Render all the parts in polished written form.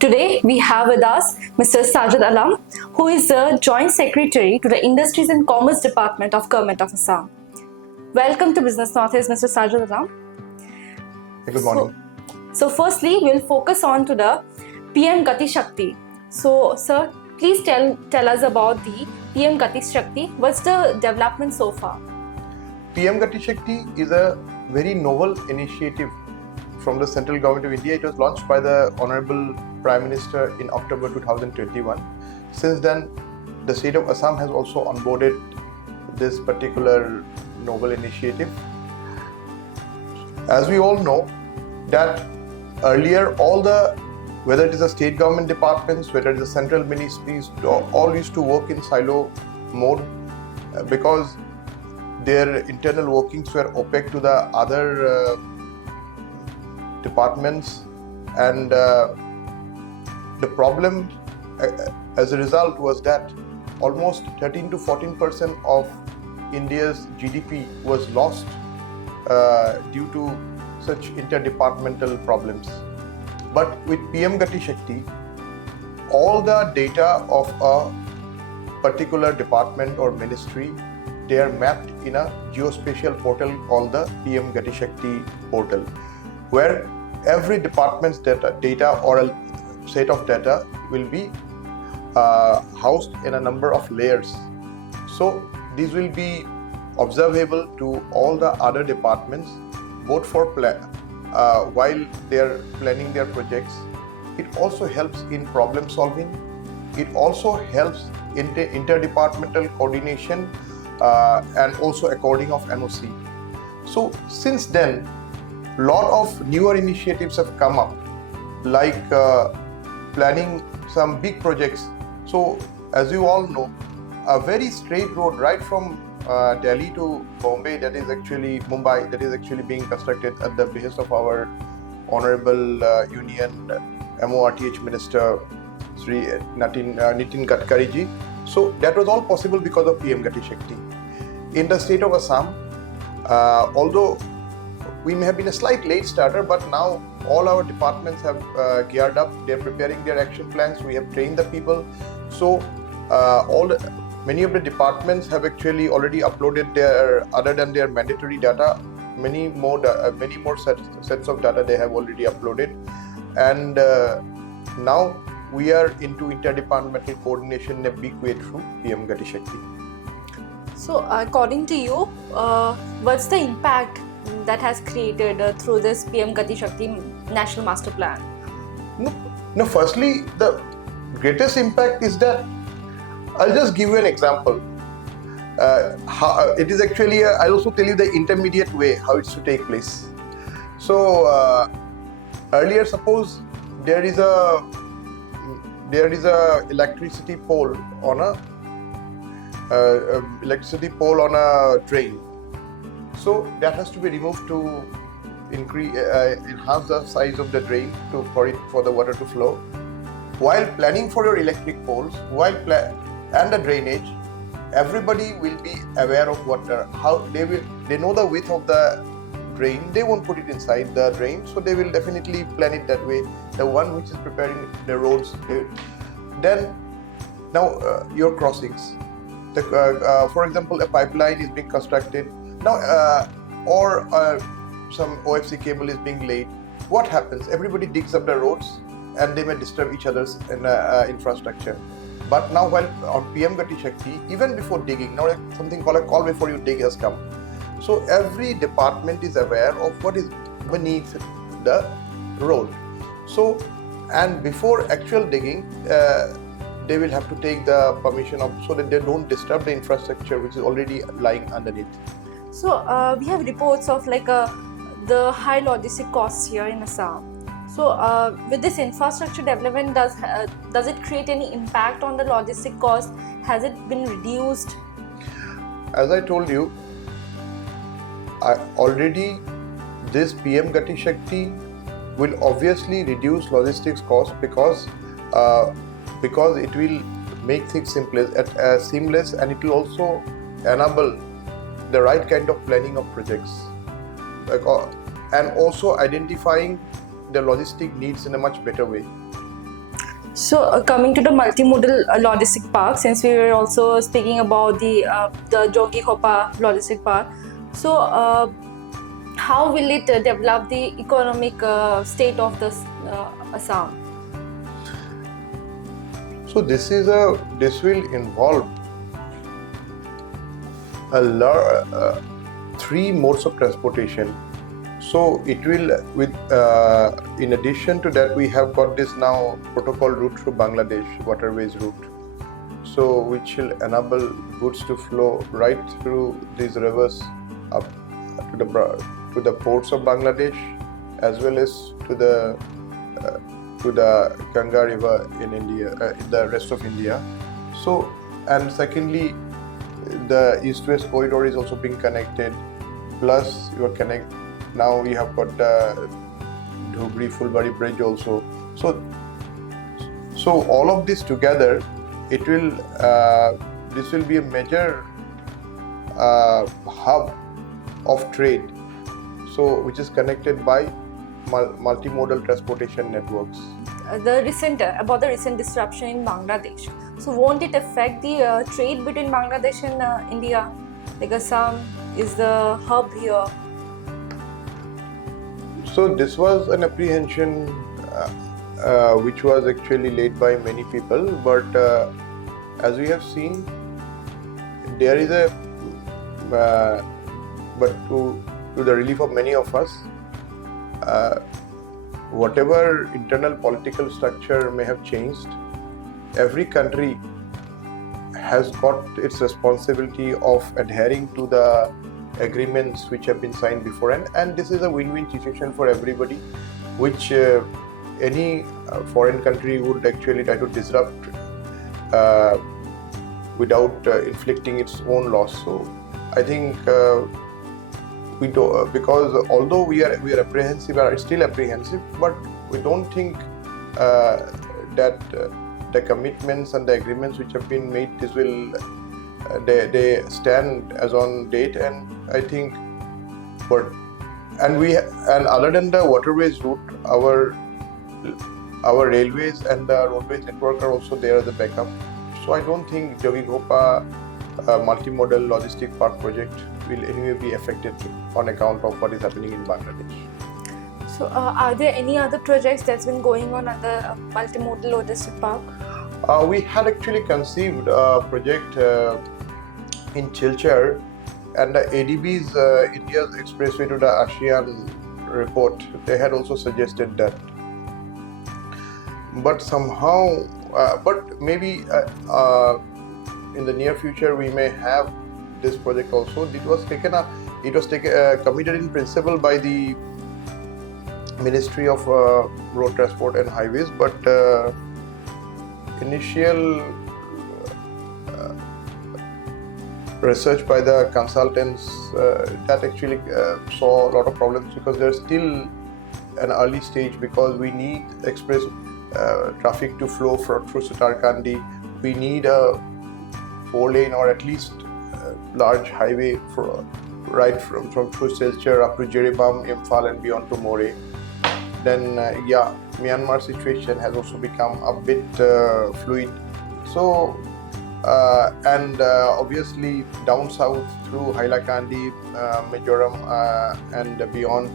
Today we have with us Mr. Sazzad Alam, who is the Joint Secretary to the Industries and Commerce Department of Government of Assam. Welcome to Business Northeast, Mr. Sazzad Alam. Good morning. So firstly, we'll focus on to the PM Gati Shakti. So, sir, please tell us about the PM Gati Shakti. What's the development so far? PM Gati Shakti is a very novel initiative from the central government of India. It was launched by the Honorable Prime Minister in October 2021. Since then, the state of Assam has also onboarded this particular novel initiative. As we all know, that earlier whether it is the state government departments, whether it is the central ministries, all used to work in silo mode because their internal workings were opaque to the other departments, and the problem as a result was that almost 13 to 14% of India's GDP was lost due to such interdepartmental problems. But with PM Gati Shakti, all the data of a particular department or ministry, they are mapped in a geospatial portal called the PM Gati Shakti portal, where every department's data or a set of data will be housed in a number of layers. So these will be observable to all the other departments, both for while they are planning their projects. It also helps in problem solving. It also helps in the interdepartmental coordination and also according of NOC. So since then, lot of newer initiatives have come up, like planning some big projects. So as you all know, a very straight road right from Delhi to Bombay, that is actually Mumbai, that is actually being constructed at the behest of our Honorable Union MORTH Minister Sri Nitin Gadkari ji. So that was all possible because of PM Gati Shakti. In the state of Assam, although we may have been a slight late starter, but now all our departments have geared up. They are preparing their action plans. We have trained the people. So many of the departments have actually already uploaded their, other than their mandatory data, many more sets of data they have already uploaded. And now we are into interdepartmental coordination in a big way through PM Gati Shakti. So according to you, what's the impact that has created through this PM Gati Shakti National Master Plan? No, firstly, the greatest impact is that, I'll just give you an example. It is actually, I'll also tell you the intermediate way, how it's to take place. So earlier, suppose there is a electricity pole on a drain. So that has to be removed to enhance the size of the drain for the water to flow. While planning for your electric poles, and the drainage, everybody will be aware of how they know the width of the drain. They won't put it inside the drain, so they will definitely plan it that way. The one which is preparing the roads, then now your crossings. For example, a pipeline is being constructed now, or some OFC cable is being laid. What happens? Everybody digs up the roads, and they may disturb each other's infrastructure. But now, while on PM Gati Shakti, even before digging, now something called a call before you dig has come. So every department is aware of what is beneath the road. So, and before actual digging, they will have to take the permission so that they don't disturb the infrastructure which is already lying underneath. So we have reports of the high logistic costs here in Assam. So with this infrastructure development, does it create any impact on the logistic cost? Has it been reduced? As I told you, already this PM Gati Shakti will obviously reduce logistics cost because it will make things seamless, and it will also enable the right kind of planning of projects, and also identifying the logistic needs in a much better way. So coming to the multimodal logistic park, since we were also speaking about the Jogighopa logistic park, so how will it develop the economic state of this Assam? So this will involve three modes of transportation. So it will, in addition to that, we have got this now protocol route through Bangladesh, waterways route. So which will enable goods to flow right through these rivers up to the ports of Bangladesh, as well as to the Ganga River in India, in the rest of India. So, and secondly, the East-West corridor is also being connected. Plus, now we have got the Dhubri-Fulbari bridge also. So all of this together, this will be a major hub of trade. So which is connected by multimodal transportation networks. About the recent disruption in Bangladesh. So won't it affect the trade between Bangladesh and India? Like Assam is the hub here. So this was an apprehension which was actually laid by many people, but as we have seen, there is but to the relief of many of us, whatever internal political structure may have changed, every country has got its responsibility of adhering to the agreements which have been signed before, and this is a win-win situation for everybody, which any foreign country would actually try to disrupt without inflicting its own loss. So I think we do, because although we are apprehensive, are still apprehensive, but we don't think that the commitments and the agreements which have been made, this will they stand as on date. And I think, and other than the waterways route, our railways and the roadways network are also there as a backup. So I don't think Jogighopa multimodal logistic park project will anyway be affected on account of what is happening in Bangladesh. So are there any other projects that's been going on at the multimodal logistic park? We had actually conceived a project in Silchar, and the ADB's India's Expressway to the ASEAN report, they had also suggested that. But somehow, but maybe in the near future we may have this project also. It was committed in principle by the Ministry of Road Transport and Highways, but initial research by the consultants that actually saw a lot of problems, because there's still an early stage, because we need express traffic to flow through Sutarkandi. We need a 4-lane or at least large highway right from through Silchar up to Jiribam, Imphal and beyond to More. Then Myanmar situation has also become a bit fluid. So and obviously down south through Hailakandi, Mizoram and beyond,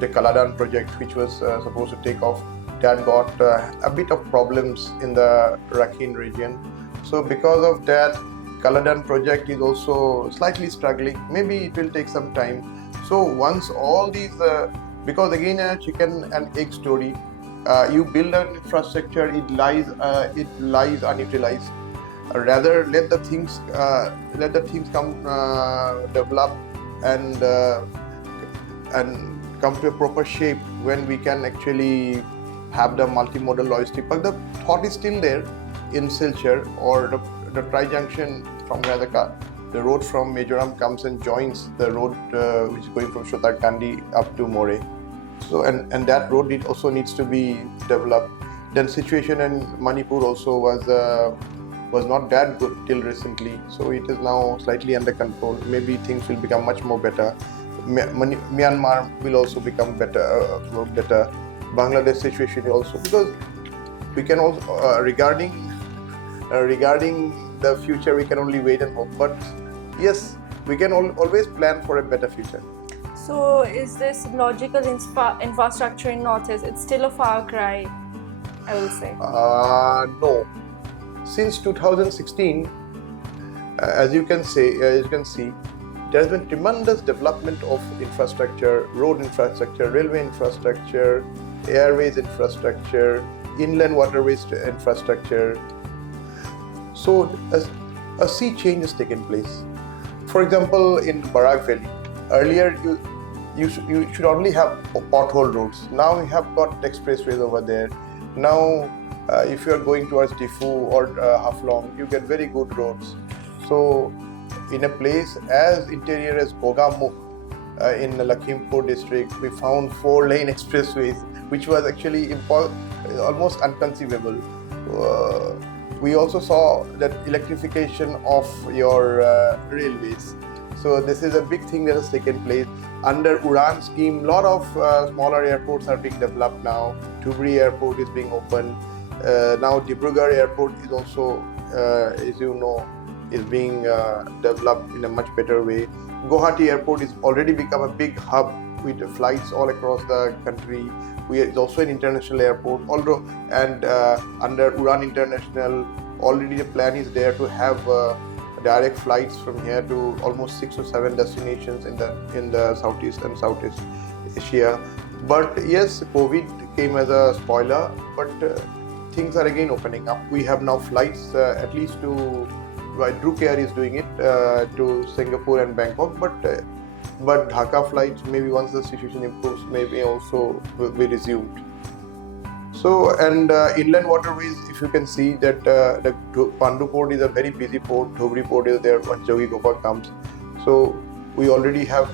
the Kaladan project, which was supposed to take off, that got a bit of problems in the Rakhine region. So because of that, Kaladan project is also slightly struggling. Maybe it will take some time. So once all these, because again a chicken and egg story, you build an infrastructure, it lies unutilized. Rather let the things come develop and come to a proper shape when we can actually have the multimodal logistic. But the thought is still there in Silchar, or the tri-junction from where the road from Mizoram comes and joins the road which is going from Sutarkandi up to More. So and that road also needs to be developed. Then situation in Manipur also was not that good till recently. So it is now slightly under control. Maybe things will become much more better. Myanmar will also become better. Bangladesh situation also, because we can also regarding the future, we can only wait and hope. But yes, we can always plan for a better future. So is this logical infrastructure in Northeast? It's still a far cry, I will say. No. Since 2016, as you can see, there has been tremendous development of infrastructure, road infrastructure, railway infrastructure, airways infrastructure, inland waterways infrastructure. So a sea change has taken place. For example, in Barak Valley, earlier you should only have pothole roads. Now we have got expressways over there. Now, if you are going towards Tifu or Haflong, you get very good roads. So, in a place as interior as Gogamukh in the Lakhimpur district, we found 4-lane expressways, which was actually almost inconceivable. We also saw that electrification of your railways. So this is a big thing that has taken place. Under UDAN scheme, a lot of smaller airports are being developed now. Dhubri Airport is being opened. Now Dibrugarh Airport is also, as you know, is being developed in a much better way. Guwahati Airport is already become a big hub with flights all across the country. It's also an international airport. Although, and under UDAN International, already the plan is there to have direct flights from here to almost 6 or 7 destinations in the Southeast and Southeast Asia. But yes, COVID came as a spoiler, but things are again opening up. We have now flights at least to Druk Air is doing it to Singapore and Bangkok, but Dhaka flights, maybe once the situation improves, maybe also will be resumed. So, and inland waterways, if you can see that the Pandu port is a very busy port, Dhubri port is there once Jogighopa comes. So, we already have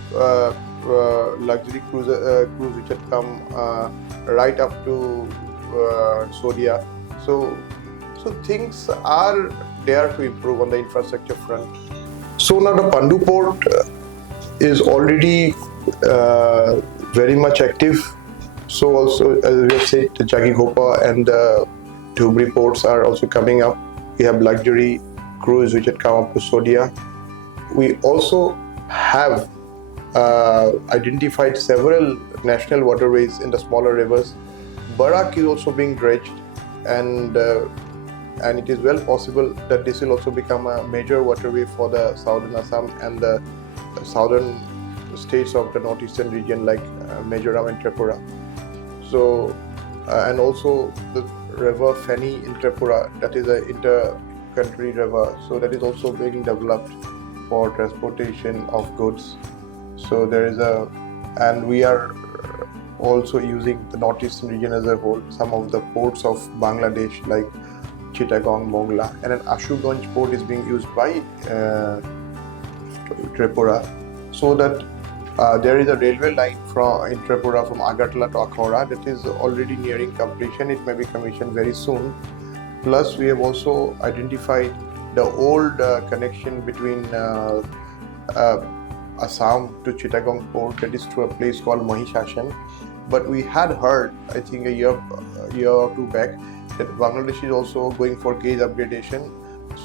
luxury cruise which had come right up to Sodia. So things are there to improve on the infrastructure front. So now the Pandu port is already very much active. So also, as we have said, the Jogighopa and the Dhubri ports are also coming up. We have luxury cruise which had come up to Sodia. We also have identified several national waterways in the smaller rivers. Barak is also being dredged, and it is well possible that this will also become a major waterway for the southern Assam and the southern states of the northeastern region like Mizoram and Tripura. So, and also the river Feni in Tripura, that is an inter-country river, so that is also being developed for transportation of goods. So there is and we are also using the northeastern region as a whole, some of the ports of Bangladesh like Chittagong, Mongla, and an Ashuganj port is being used by Tripura, so that there is a railway line in Tripura from Agartala to Akhora that is already nearing completion. It may be commissioned very soon. Plus, we have also identified the old connection between Assam to Chittagong port, that is through a place called Mahishashan. But we had heard, I think a year or two back, that Bangladesh is also going for gauge upgradation.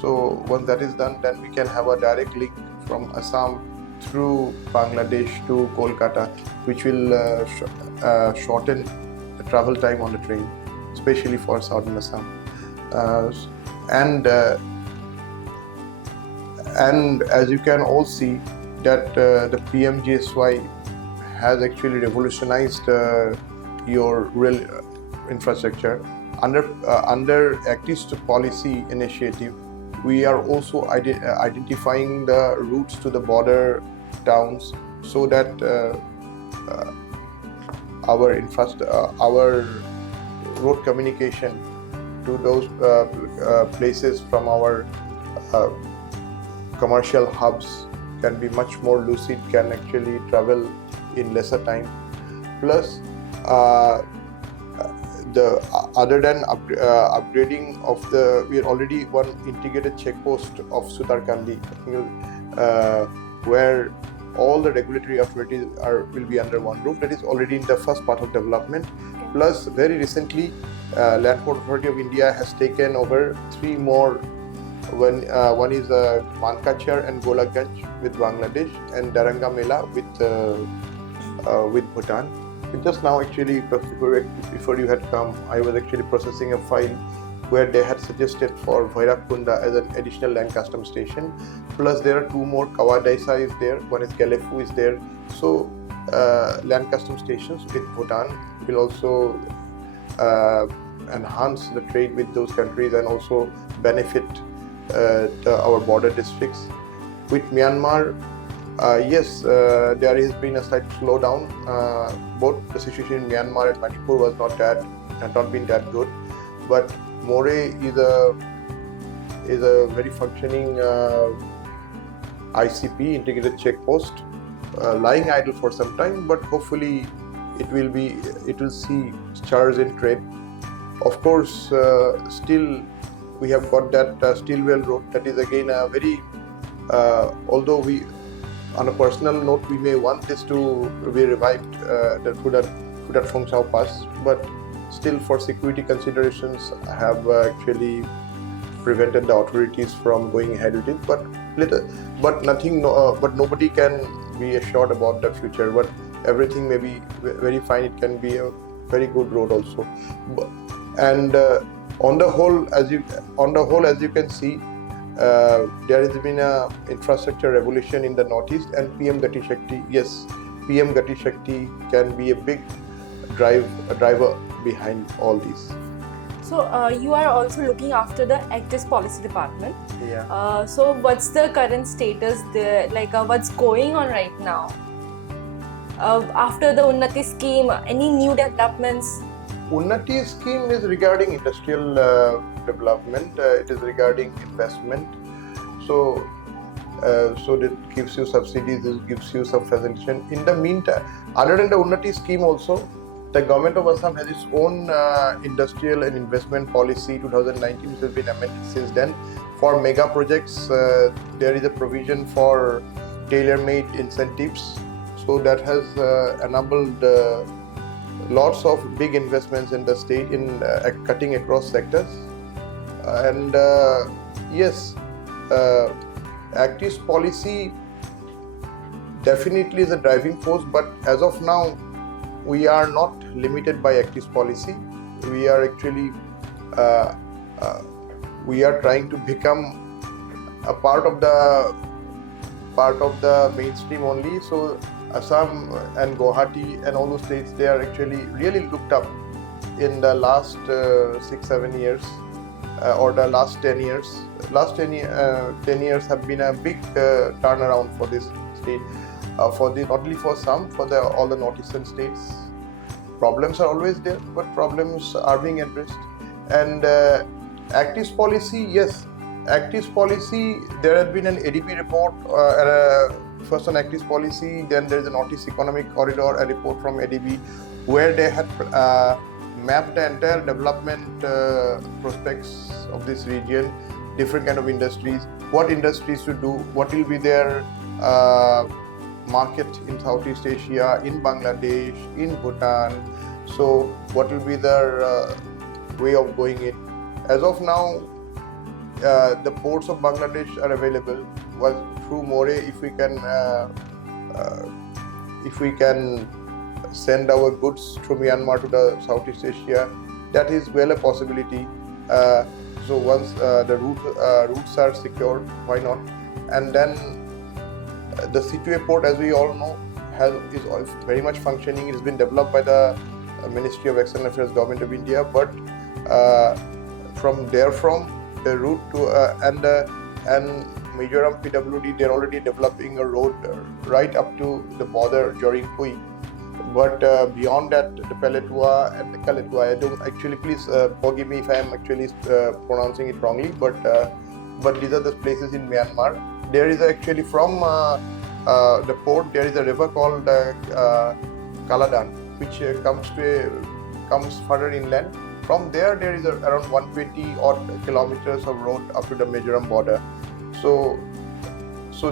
So once that is done, then we can have a direct link from Assam through Bangladesh to Kolkata, which will shorten the travel time on the train, especially for southern Assam. And as you can all see, that the PMGTI has actually revolutionized your rail infrastructure. Under Attis Policy initiative, we are also identifying the routes to the border towns, so that our road communication to those places from our commercial hubs can be much more lucid, can actually travel in lesser time. Plus, other than upgrading of we are already one integrated checkpost of Sutarkandi, where all the regulatory authorities will be under one roof. That is already in the first part of development. Plus, very recently, Land Port Authority of India has taken over 3 more. One is Mankachar and Golagganj with Bangladesh, and Daranga Mela with Bhutan. Just now, actually, before you had come, I was actually processing a file where they had suggested for Bhairakunda as an additional land custom station. Plus, there are 2 more. Kawadaisa is there. One is Galefu is there. So, land custom stations with Bhutan will also enhance the trade with those countries and also benefit our border districts. With Myanmar, yes, there has been a slight slowdown. Both the situation in Myanmar and Manipur had not been that good, but More is a very functioning ICP, integrated check post, lying idle for some time, but hopefully it will see surge in trade. Of course, still we have got that Stillwell Road. That is again a very, although we, on a personal note, we may want this to be revived, the Fudat Phong Sao Pass, but still for security considerations have actually prevented the authorities from going ahead with it. But nobody can be assured about the future. But everything may be very fine. It can be a very good road also. And on the whole, as you can see, there has been a infrastructure revolution in the Northeast, and PM Gati Shakti. Yes, PM Gati Shakti can be a big driver behind all these. So you are also looking after the Attis Policy Department. Yeah. So what's the current status there? Like what's going on right now? After the Unnati scheme, any new developments? Unnati scheme is regarding industrial development. It is regarding investment. So that gives you subsidies, it gives you some facilitation. In the meantime, other than the Unnati scheme also, the Government of Assam has its own industrial and investment policy 2019, which has been amended since then. For mega projects, there is a provision for tailor-made incentives. So that has enabled lots of big investments in the state in cutting across sectors. And yes, Attis Policy definitely is a driving force, but as of now, we are not limited by Attis Policy. We are actually trying to become a part of the mainstream only. So Assam and Guwahati and all those states, they are actually really looked up in the last 6-7 years or the last 10 years. Last 10 years have been a big turnaround for this state. Not only for some, for all the northeastern states. Problems are always there, but problems are being addressed. And Attis Policy, yes, Attis Policy, there has been an ADB report, first on Attis Policy, then there is a Northeast Economic Corridor, a report from ADB, where they had mapped the entire development prospects of this region, different kind of industries, what industries to do, what will be their market in Southeast Asia, in Bangladesh, in Bhutan. So what will be their way of going in? As of now, the ports of Bangladesh are available. Was through More, if we can send our goods through Myanmar to the Southeast Asia, that is well a possibility. So once the routes are secured, why not? And then the Situate port, as we all know, is very much functioning. It has been developed by the Ministry of External Affairs, Government of India. But from the route to and Mizoram PWD, they are already developing a road right up to the border during Pui. But beyond that, the Peletua and the Kaletua, I don't actually, please forgive me if I am actually pronouncing it wrongly, but these are the places in Myanmar. There is actually from the port, there is a river called Kaladan, which comes further inland. From there is around 120 odd kilometers of road up to the Mizoram border. So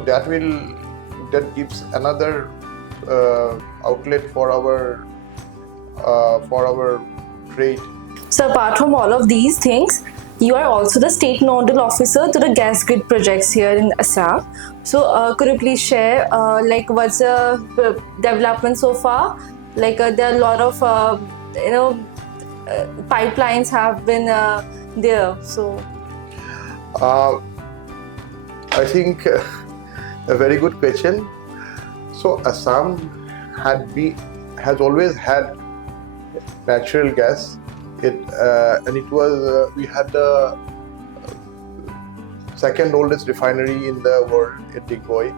that gives another outlet for our for our trade. So apart from all of these things, you are also the state nodal officer to the gas grid projects here in Assam. So could you please share like what's the development so far? Like there are a lot of pipelines have been there. So I think a very good question. So Assam has always had natural gas. We had the second oldest refinery in the world at Digboi,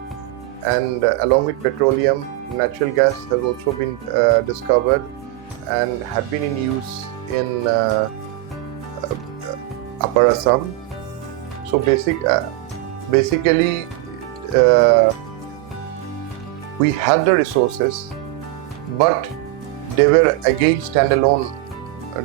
and along with petroleum, natural gas has also been discovered and had been in use in Upper Assam. So basically, we had the resources, but they were again standalone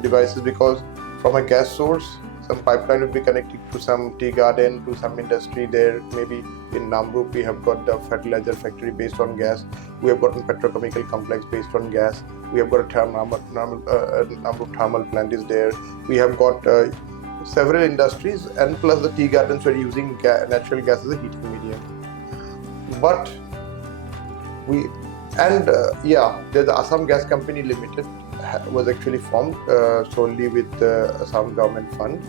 devices, because from a gas source, some pipeline will be connected to some tea garden, to some industry there. Maybe in Namrup we have got the fertilizer factory based on gas. We have got a petrochemical complex based on gas. We have got a Namrup thermal plant is there. We have got several industries, and plus the tea gardens were using natural gas as a heating medium. But there's the Assam Gas Company Limited was actually formed solely with the Assam government fund.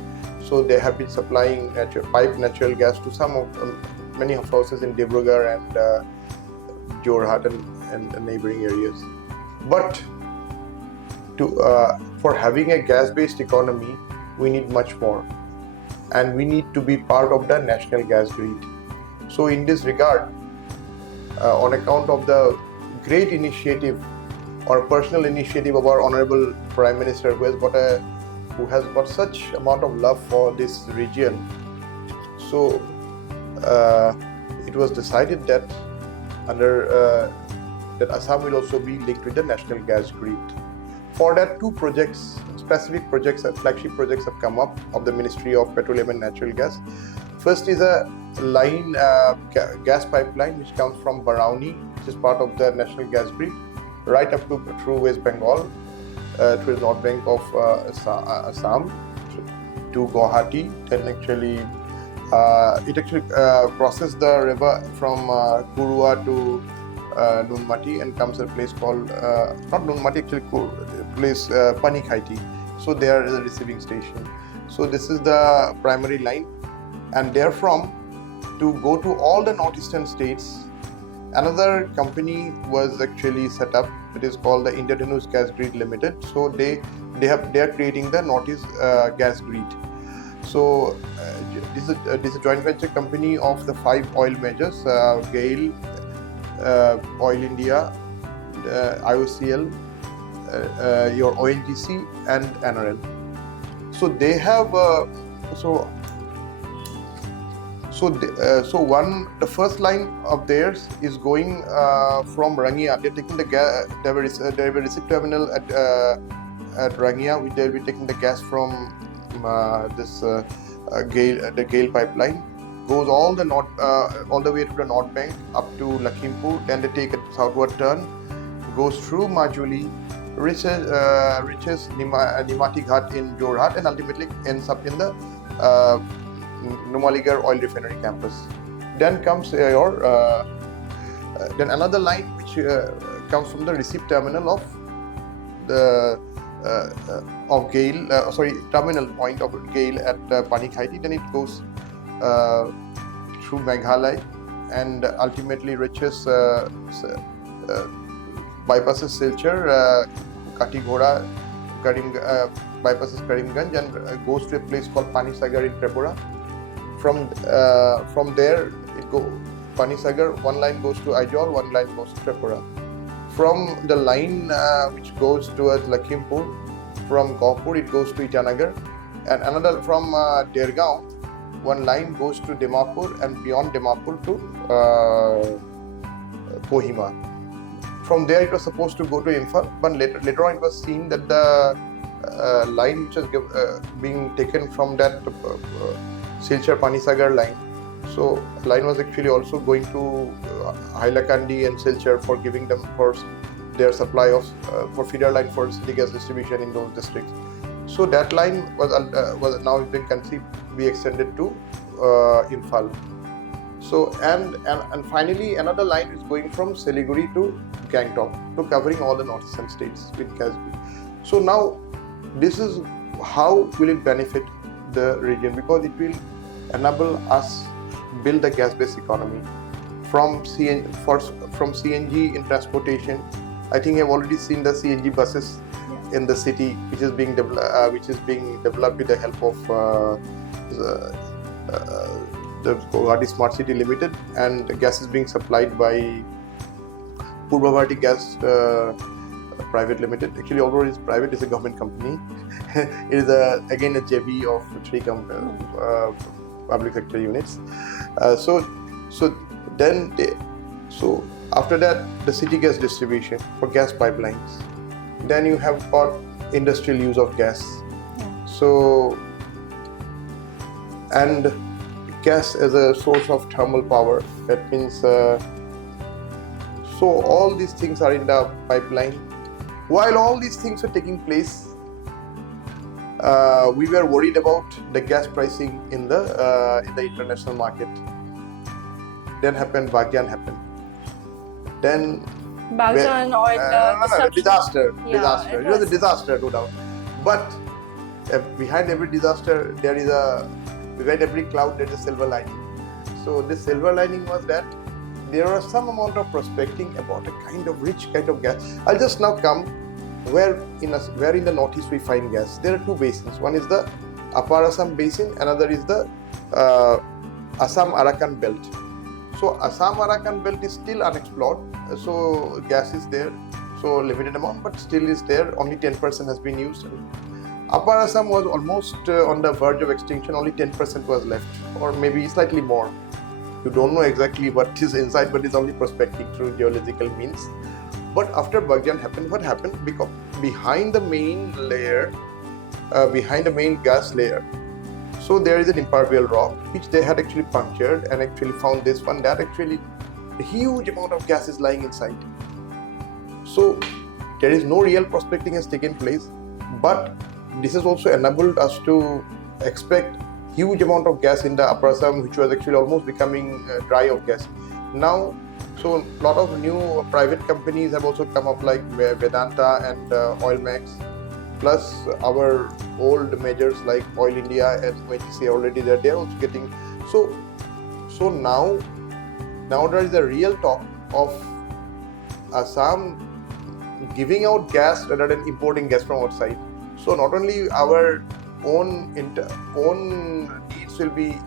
So they have been supplying natural gas to some of many houses in Dibrugarh and Jorhat and neighboring areas. But for having a gas-based economy, we need much more, and we need to be part of the national gas grid. So in this regard, on account of the great initiative or personal initiative of our Honorable Prime Minister, who has got such amount of love for this region, so it was decided that that Assam will also be linked with the national gas grid. For that, two specific projects, flagship projects have come up of the Ministry of Petroleum and Natural Gas. First is a line gas pipeline which comes from Barauni, which is part of the national gas grid, right up through West Bengal, through the north bank of Assam to Guwahati. Then it crosses the river from Kurua to Nunmati and comes to a place called not Nunmati, actually place Panikhaiti. So there is a receiving station. So this is the primary line, and therefrom to go to all the northeastern states, another company was actually set up. It is called the Indradhanush Gas Grid Limited. So they are creating the Northeast Gas Grid. So this is a joint venture company of the 5 oil majors: GAIL, Oil India, IOCL, your ONGC, and NRL. So they have the first line of theirs is going from Rangia. They're taking the gas. They have a receipt terminal at Rangia. They'll be taking the gas from the GAIL pipeline. Goes all the way to the north bank up to Lakhimpur. Then they take a southward turn, goes through Majuli, reaches Nimati Ghat in Jorhat, and ultimately ends up in the Numaligarh Oil Refinery campus. Then comes then another line which comes from the receipt terminal of GAIL, terminal point of GAIL at Panikhaiti. Then it goes through Meghalaya and ultimately reaches bypasses Silchar, Katighoda, bypasses Karimganj, and goes to a place called Panisagar in Tripura. From there, Panisagar, one line goes to Aizwal, one line goes to Tripura. From the line which goes towards Lakhimpur, from Gauhpur it goes to Itanagar, and another from Dergaon, one line goes to Dimapur, and beyond Dimapur to Kohima. From there it was supposed to go to Imphal, but later on it was seen that the line which was being taken from that Silchar Panisagar line, so line was actually also going to Hailakandi and Silchar for their supply of for feeder line for city gas distribution in those districts. So that line was now been conceived, be extended to Imphal. So and finally another line is going from Siliguri to Gangtok, to covering all the northeastern states with gas. So now this is how will it benefit the region, because it will enable us build a gas-based economy from CNG in transportation. I think I've already seen the CNG buses in the city, which is being developed with the help of the Guwahati Smart City Limited, and the gas is being supplied by Purva Gas Private Limited. Actually, although it's private, it's a government company. It is again a JV of three public sector units. So after that, the city gas distribution for gas pipelines. Then you have got industrial use of gas. So, and gas as a source of thermal power. That means, so all these things are in the pipeline. While all these things are taking place, we were worried about the gas pricing in the international market. Then Baghyan happened. Then Baghyan oil disaster. Yeah, Disaster. It was a disaster, no doubt. But behind every disaster, behind every cloud, there is a silver lining. So this silver lining was that there was some amount of prospecting about a rich kind of gas. I'll just now come where in the northeast we find gas. There are two basins. One is the Upper Assam basin, another is the Assam-Arakan belt. So Assam-Arakan belt is still unexplored. So gas is there, so limited amount, but still is there. Only 10% has been used. Upper Assam was almost on the verge of extinction. Only 10% was left, or maybe slightly more. You don't know exactly what is inside, but it's only prospecting through geological means. But after Baghyan happened, what happened? Because behind the main layer, behind the main gas layer, so there is an impermeable rock which they had actually punctured and actually found this one that actually a huge amount of gas is lying inside. So there is no real prospecting has taken place, but this has also enabled us to expect huge amount of gas in the Upper Assam, which was actually almost becoming dry of gas. Now, so a lot of new private companies have also come up, like Vedanta and Oilmax, plus our old majors like Oil India and ONGC already there. They're also getting so now there is a real talk of Assam giving out gas rather than importing gas from outside. So not only our own needs will be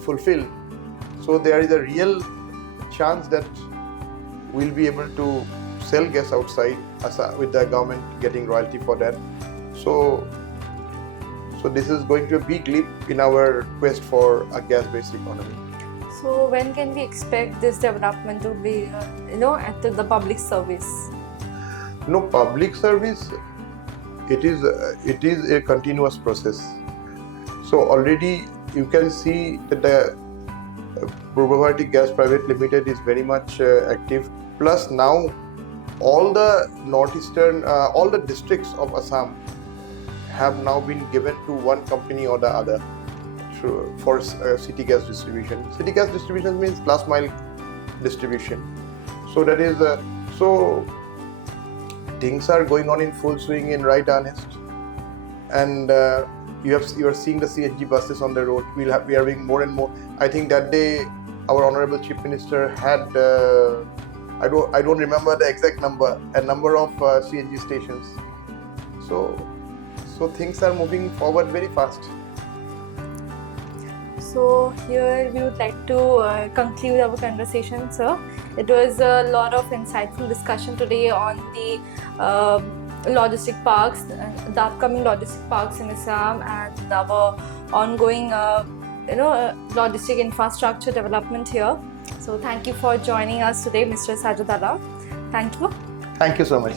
fulfilled, so there is a real chance that we'll be able to sell gas outside with the government getting royalty for that. So this is going to be a big leap in our quest for a gas-based economy. So when can we expect this development to be, at the public service? No, public service. It is a continuous process. So already you can see that the Purva Gas Private Limited is very much active. Plus now all the northeastern, all the districts of Assam have now been given to one company or the other for city gas distribution. City gas distribution means last mile distribution. So that is so things are going on in full swing in right earnest, and you are seeing the CNG buses on the road. We are having more and more. I think that day our Honorable Chief Minister had I don't remember the exact number, a number of CNG stations. So things are moving forward very fast. So here we would like to conclude our conversation, sir. It was a lot of insightful discussion today on the logistic parks, the upcoming logistic parks in Assam, and our ongoing, logistic infrastructure development here. So thank you for joining us today, Mr. Sazzad Alam. Thank you. Thank you so much.